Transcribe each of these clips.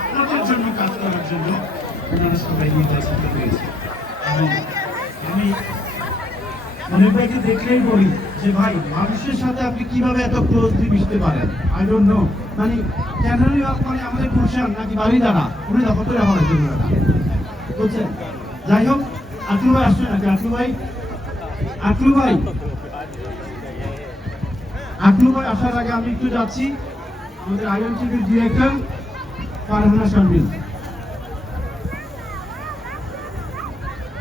আপনাদের জন্য কাজ করার জন্য ওনারা সবাই নির্বাচিত হয়েছে। আমি মনির ভাইকে দেখলেই বলি যে ভাই, মানুষের সাথে আপনি কিভাবে এত ক্লোজলি মিশতে পারেন। আই ডোন্ট নো, মানে ক্যানারি ওয়াক মানে আমাদের গুলশান নাকি বাড়িদারা, উনি দখল করে আমার জন্য বুঝছেন। যাই হোক, আকলু ভাই আসছে নাকি? আকলু ভাই আসার আগে আমি একটু যাচ্ছি আমাদের আইএম টিভির ডিরেক্টর ফারহানা শারমিন।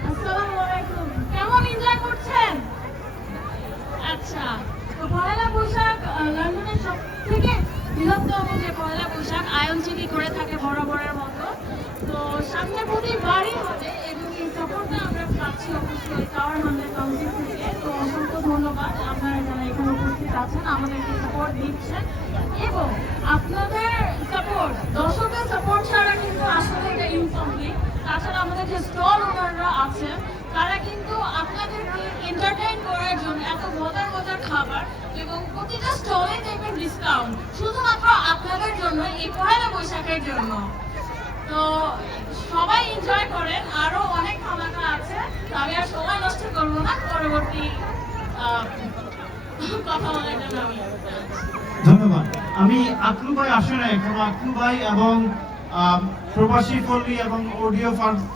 আসসালামু আলাইকুম, কেমন এনজয় করছেন? আচ্ছা, তো পয়লা বৈশাখ লন্ডনের সব থেকে বৃহত্তম যে পয়লা বৈশাখ আয়নজীবী করে থাকে বরাবরের মতো। তো সামনে প্রতিবারই হবে এবং এই সাপোর্টটা আমরা পাচ্ছি অবশ্যই টাওয়ার হামলের কাউন্সিল থেকে। তো অসংখ্য ধন্যবাদ আপনারা যারা এখানে উপস্থিত আছেন, আমাদেরকে সাপোর্ট দিচ্ছেন। এবং আপনাদের সাপোর্ট, দর্শকের সাপোর্ট ছাড়া কিন্তু আসলে এটা ইনকমপ্লিট। তাছাড়া আমাদের যে স্টল ওনাররা আছেন তারা কিন্তু আপনাদেরকে এন্টারটেইন করার জন্য এত মজার মজার খাবার এবং প্রতিটা স্টলে দেখবেন ডিসকাউন্ট শুধুমাত্র আপনাদের জন্য, এই পয়লা বৈশাখের জন্য। তো সবাই এনজয় করেন, আরো অনেক খাবারটা আছে। আমি আর সময় নষ্ট করবো না, পরবর্তী কথা বলার জন্য ধন্যবাদ। আমি আকলু ভাই আসে না এখনো। আকলু ভাই এবং প্রবাসী পল্লী এবং অডিও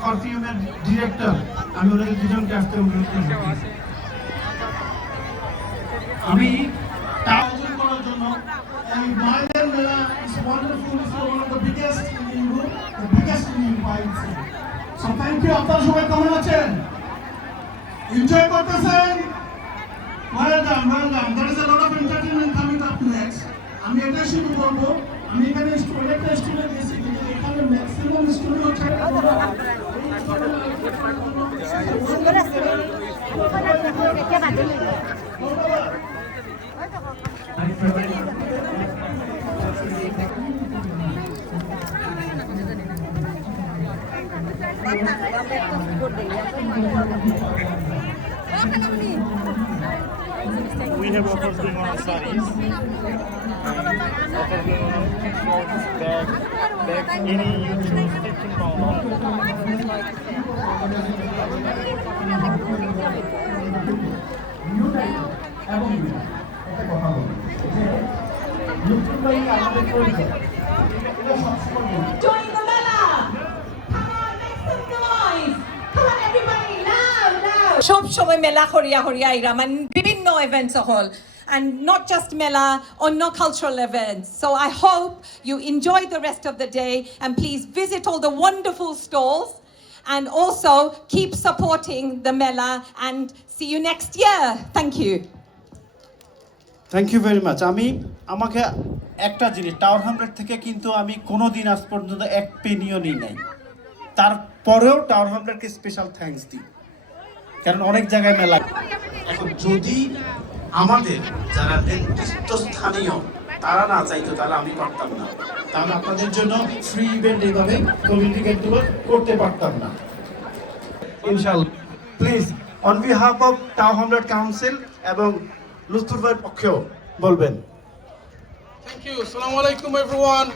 পারফিউমের ডিরেক্টর, আমি ওনাদের দুজনকে আসতে অনুরোধ করব। আমি আয়োজন করার জন্য এই মাইলের মেলা is wonderful, is one of the biggest in Europe, the biggest in Europe. So thank you. আপনারা সবাই কেমন আছেন? এনজয় করতেছেন? Welcome. There is a lot of entertainment coming up next. আমি এটা শুরু করবো। আমি এখানে একটা স্টুডেন্ট এসেছি, কিন্তু এখানে ম্যাক্সিমাম স্টুডেন্ট হচ্ছে We have offers going on sarees, offers going on t-shirts, bags, any you choose 15 pound off. এবং একটা কথা বলি যে লুৎফুল ভাই আমাদের পরিচয়, এটা সবসময় বলি। Join the Mela! Come on, make some noise! Come on everybody, loud, loud! সব সময় মেলা হরিয়া হরিয়া ইরামান বিভিন্ন ইভেন্টস হল, and not just Mela, অন্য cultural events. So I hope you enjoy the rest of the day and please visit all the wonderful stalls and also keep supporting the Mela and see you next year. Thank you. Thank you very much. আমাকে একটা জিনিস, tower hundred থেকে কিন্তু আমি কোনো দিন আজ পর্যন্ত এক পেনিও নিই নাই, তারপরেও টাওয়ার হান্ড্রেডকে স্পেশাল থ্যাঙ্কস দিই, কারণ অনেক জায়গায় মেলা। এখন যদি আমাদের যারা নেতৃত্বস্থানীয় তারা না চাইতো, তাহলে আমি পারতাম না, তাহলে আপনাদের জন্য ফ্রি ইভেন্ট এইভাবে কমিউনিটি গেটগুলো করতে পারতাম না। ইনশাআল্লাহ please on behalf of tower hundred council এবং লুৎফুল ভাইয়ের পক্ষেও বলবেন। Thank you. Assalamu alaikum everyone.